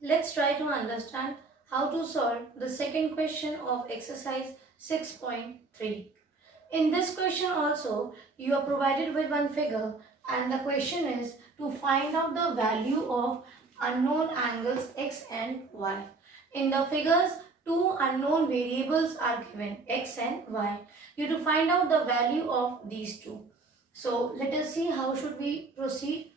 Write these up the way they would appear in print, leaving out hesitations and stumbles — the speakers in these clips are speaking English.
Let's try to understand how to solve the second question of exercise 6.3. In this question also, you are provided with one figure and the question is to find out the value of unknown angles x and y. In the figures, two unknown variables are given, x and y. You have to find out the value of these two. So let us see how should we proceed.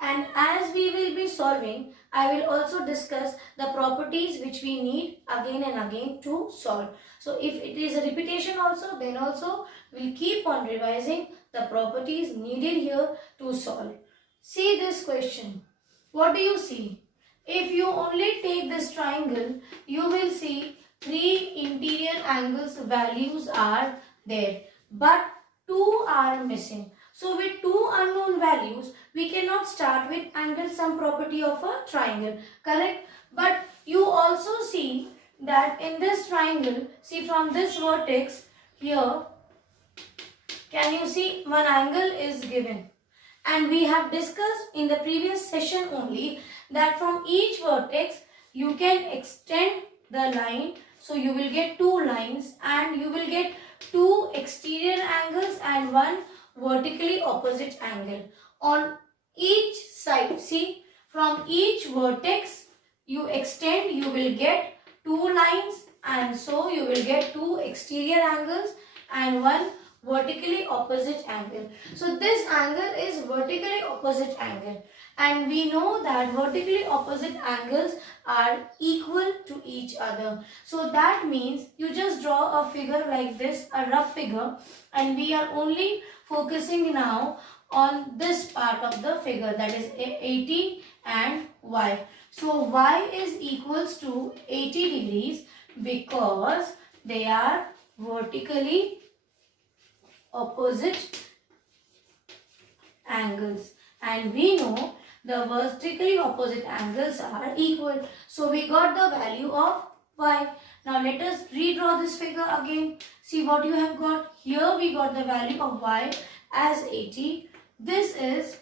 And as we will be solving, I will also discuss the properties which we need again and again to solve. So if it is a repetition also, then also we'll keep on revising the properties needed here to solve. See this question. What do you see? If you only take this triangle, you will see three interior angles values are there, but two are missing. So with two unknown values, we cannot start with angle sum property of a triangle, correct? But you also see that in this triangle, see from this vertex here, can you see one angle is given? And we have discussed in the previous session only that from each vertex you can extend the line. So you will get two lines and you will get two exterior angles and one vertically opposite angle. On each side, see from each vertex you extend, you will get two lines and so you will get two exterior angles and one vertically opposite angle. So this angle is vertically opposite angle and we know that vertically opposite angles are equal to each other. So that means you just draw a figure like this, a rough figure, and we are only focusing now on this part of the figure, that is 80 and y. So y is equals to 80 degrees because they are vertically opposite angles and we know the vertically opposite angles are equal. So we got the value of y. Now let us redraw this figure again. See what you have got. Here we got the value of y as 80. This is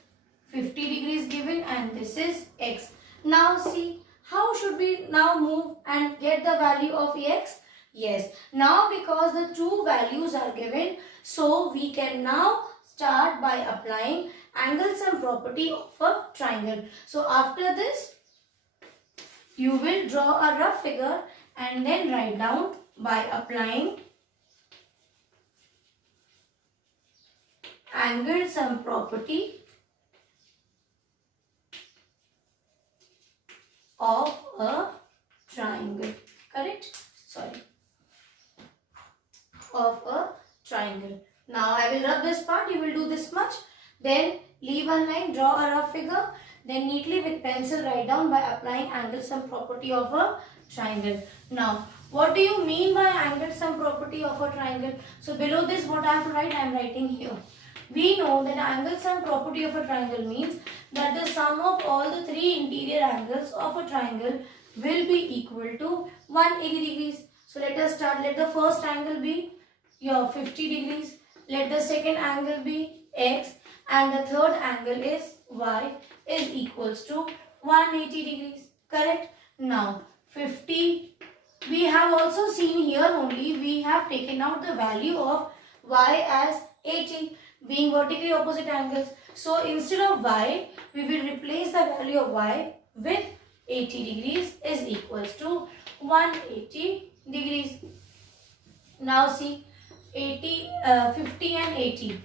50 degrees given and this is x. Now see, how should we now move and get the value of x? Yes, now because the two values are given, so we can now start by applying angle sum property of a triangle. So after this, you will draw a rough figure and then write down by applying angle sum property of a triangle. Correct? Sorry. Of a triangle. Now I will rub this part, you will do this much. Then leave one line, draw a rough figure. Then neatly with pencil write down by applying angle sum property of a triangle. Now what do you mean by angle sum property of a triangle? So below this what I have to write, I am writing here. We know that angle sum property of a triangle means that the sum of all the three interior angles of a triangle will be equal to 180 degrees. So let us start. Let the first angle be your 50 degrees. Let the second angle be x and the third angle is y is equals to 180 degrees. Correct? Now 50, we have also seen here only we have taken out the value of y as 80 being vertically opposite angles. So instead of y, we will replace the value of y with 80 degrees is equals to 180 degrees. Now see 50 and 80.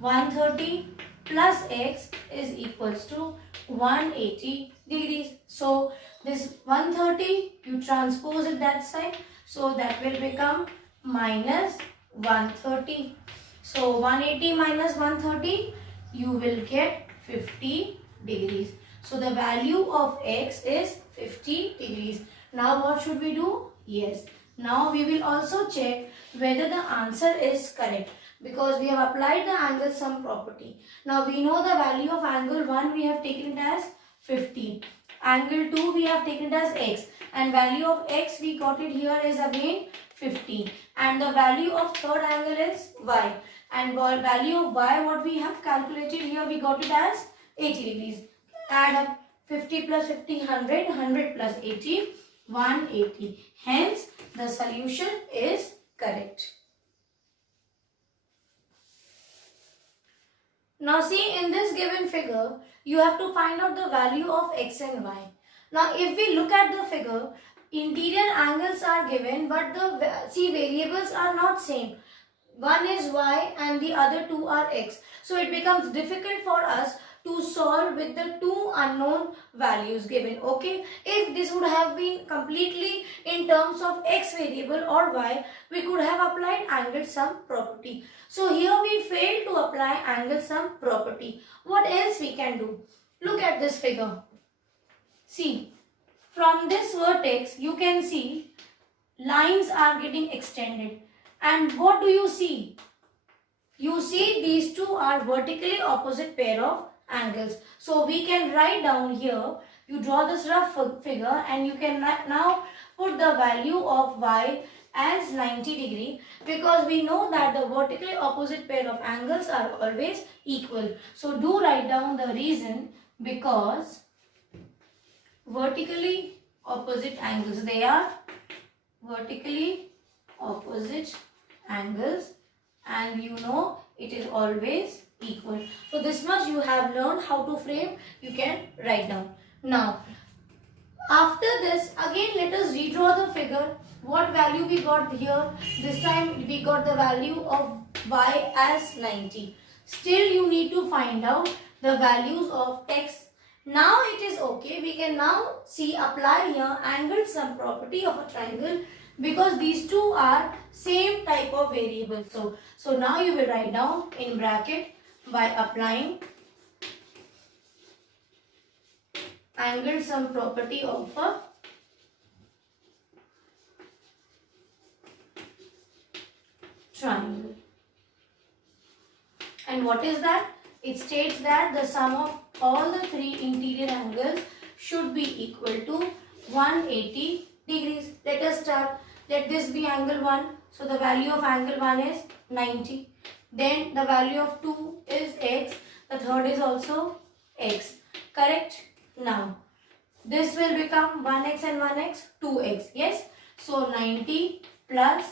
130 plus x is equals to 180 degrees. So this 130 you transpose it that side. So that will become minus 130. So 180 minus 130 you will get 50 degrees. So the value of x is 50 degrees. Now what should we do? Yes. Now we will also check whether the answer is correct because we have applied the angle sum property. Now we know the value of angle 1 we have taken it as 50. Angle 2 we have taken it as x and value of x we got it here is again 50 and the value of third angle is y and value of y what we have calculated here we got it as 80 degrees. Add up 50 plus 50, 100. 100 plus 80, 180. Hence, the solution is correct. Now see, in this given figure, you have to find out the value of x and y. Now if we look at the figure, interior angles are given, but the variables are not same. One is y and the other two are x. So it becomes difficult for us to solve with the two unknown values given. Okay, if this would have been completely in terms of x variable or y, we could have applied angle sum property. So here we failed to apply angle sum property. What else we can do? Look at this figure. See, from this vertex you can see lines are getting extended. And what do you see? You see these two are vertically opposite pair of angles. So we can write down here, you draw this rough figure and you can now put the value of y as 90 degree, because we know that the vertically opposite pair of angles are always equal. So do write down the reason, because vertically opposite angles, they are vertically opposite angles, and you know it is always equal. So this much you have learned how to frame, you can write down. Now after this, again let us redraw the figure. What value we got here? This time we got the value of y as 90. Still you need to find out the values of x. Now it is okay. We can now see, apply here angle sum property of a triangle, because these two are same type of variable. So now you will write down in bracket, by applying angle sum property of a triangle. And what is that? It states that the sum of all the three interior angles should be equal to 180 degrees. Let us start. Let this be angle 1. So the value of angle 1 is 90. Then the value of 2 is x. The third is also x. Correct? Now this will become 1x and 1x, 2x. Yes? So 90 plus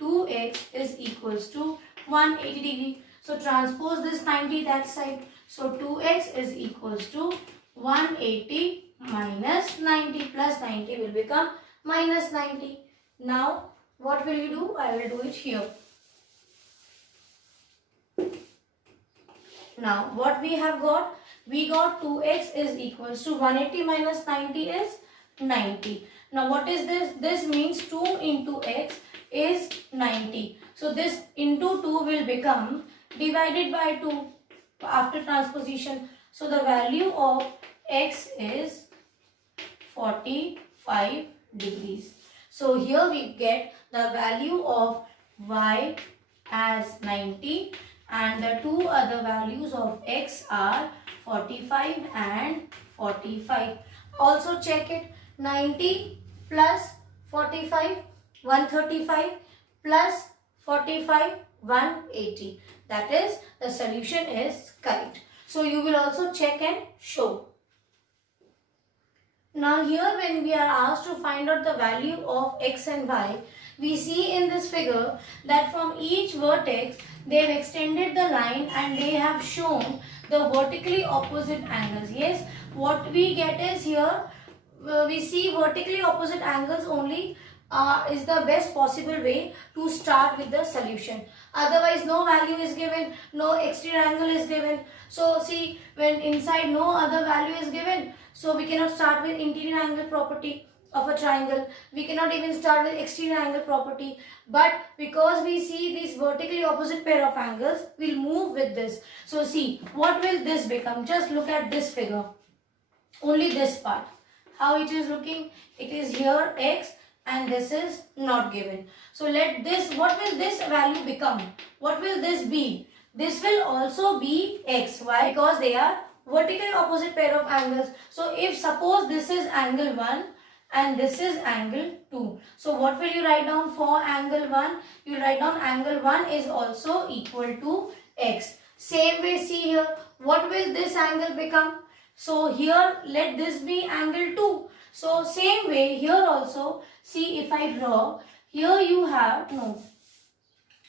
2x is equals to 180 degree. So transpose this 90 that side. So 2x is equals to 180 minus 90, plus 90 will become minus 90. Now what will you do? I will do it here. Now what we have got? We got 2x is equals to 180 minus 90 is 90. Now what is this? This means 2 into x is 90. So this into 2 will become divided by 2 after transposition. So the value of x is 45 degrees. So here we get the value of y as 90, and the two other values of x are 45 and 45. Also check it. 90 plus 45, 135, plus 45, 180. That is, the solution is correct. So you will also check and show. Now here, when we are asked to find out the value of x and y, we see in this figure that from each vertex they have extended the line and they have shown the vertically opposite angles. Yes, what we get is here, we see vertically opposite angles only is the best possible way to start with the solution. Otherwise no value is given, no exterior angle is given. So see, when inside no other value is given, so we cannot start with interior angle property of a triangle. We cannot even start with exterior angle property. But because we see this vertically opposite pair of angles, we'll move with this. So see, what will this become? Just look at this figure. Only this part. How it is looking? It is here x, and this is not given. So let this, what will this value become? What will this be? This will also be x. Why? Because they are vertically opposite pair of angles. So if suppose this is angle 1 and this is angle 2. So what will you write down for angle 1? You write down angle 1 is also equal to x. Same way, see here, what will this angle become? So here let this be angle 2. So same way here also, see if I draw, here you have, no,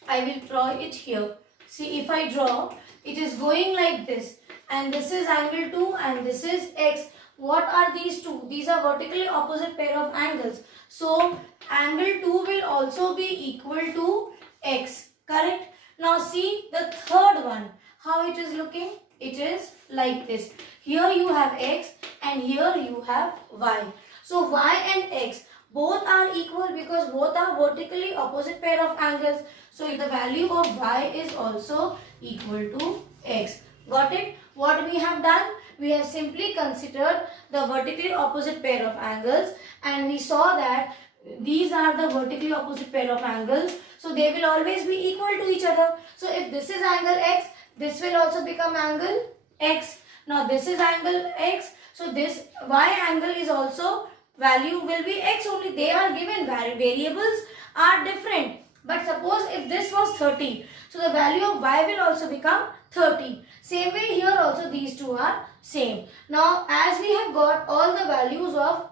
I will draw it here. See if I draw, it is going like this, and this is angle 2 and this is x. What are these two? These are vertically opposite pair of angles. So angle 2 will also be equal to x, correct? Now see the third one, how it is looking? It is like this. Here you have x and here you have y. So y and x both are equal because both are vertically opposite pair of angles. So the value of y is also equal to x. Got it? What we have done? We have simply considered the vertically opposite pair of angles and we saw that these are the vertically opposite pair of angles. So they will always be equal to each other. So if this is angle x, this will also become angle x. Now this is angle x. So this y angle is also, value will be x only. They are given, variables are different. But suppose if this was 30, so the value of y will also become 30. Same way here also these two are same. Now as we have got all the values of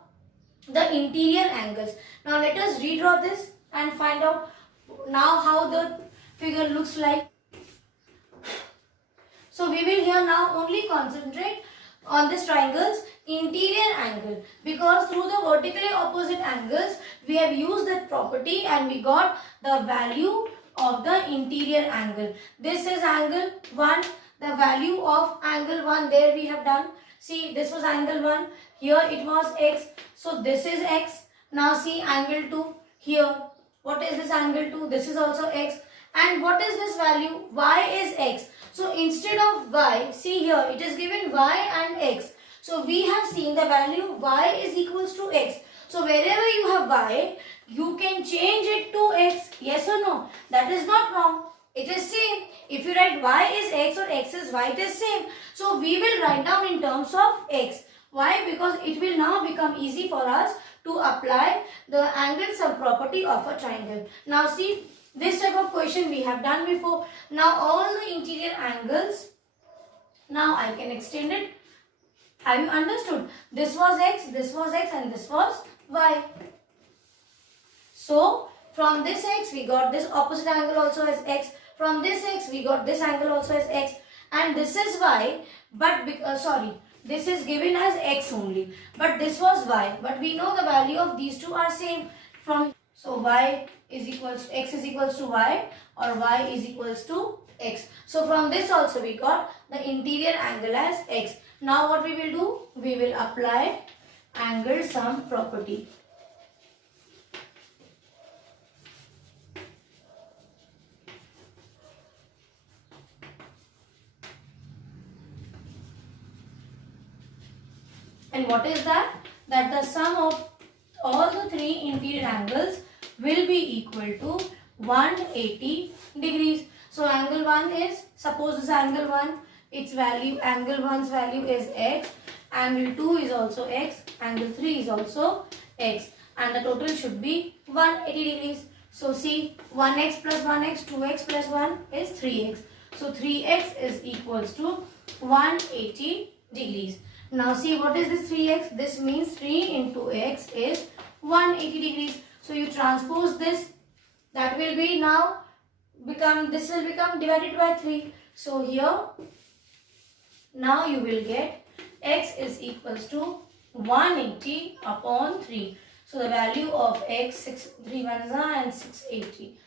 the interior angles, now let us redraw this and find out now how the figure looks like. So we will here now only concentrate on this triangle's interior angle, because through the vertically opposite angles we have used that property and we got the value of the interior angle. This is angle 1, the value of angle 1 there we have done. See, this was angle 1, here it was x, so this is x. Now see angle 2 here, what is this angle 2? This is also x. And what is this value? Y is x. So instead of y, see here it is given y and x. So we have seen the value y is equals to x. So wherever you have y, you can change it to x. Yes or no? That is not wrong. It is same. If you write y is x or x is y, it is same. So we will write down in terms of x. Why? Because it will now become easy for us to apply the angle sum property of a triangle. Now see, this type of question we have done before. Now all the interior angles, now I can extend it. Have you understood? This was x and this was y. So from this x we got this opposite angle also as x. From this x we got this angle also as x. And this is y, but this is given as x only. But this was y. But we know the value of these two are same. So y is equals to x is equals to y, or y is equals to x. So from this also we got the interior angle as x. Now what we will do? We will apply angle sum property. And what is that? That the sum of all the three interior angles will be equal to 180 degrees. So angle 1 is, suppose this angle 1, its value, angle 1's value is x, angle 2 is also x, angle 3 is also x, and the total should be 180 degrees. So see, 1x plus 1x, 2x plus 1 is 3x. So 3x is equals to 180 degrees. Now see, what is this 3x? This means 3 into x is 180 degrees. So you transpose this, that will be now this will become divided by 3. So here now you will get x is equals to 180 upon 3. So the value of x, 3 ones are and 680,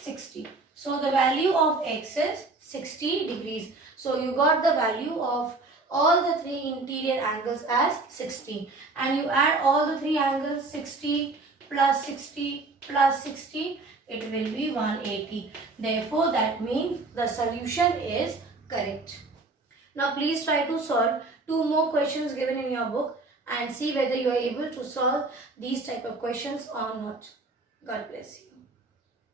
60. So the value of x is 60 degrees. So you got the value of all the three interior angles as 60. And you add all the three angles, 60 plus 60 plus 60, it will be 180. Therefore, that means the solution is correct. Now, please try to solve 2 more questions given in your book and see whether you are able to solve these type of questions or not. God bless you.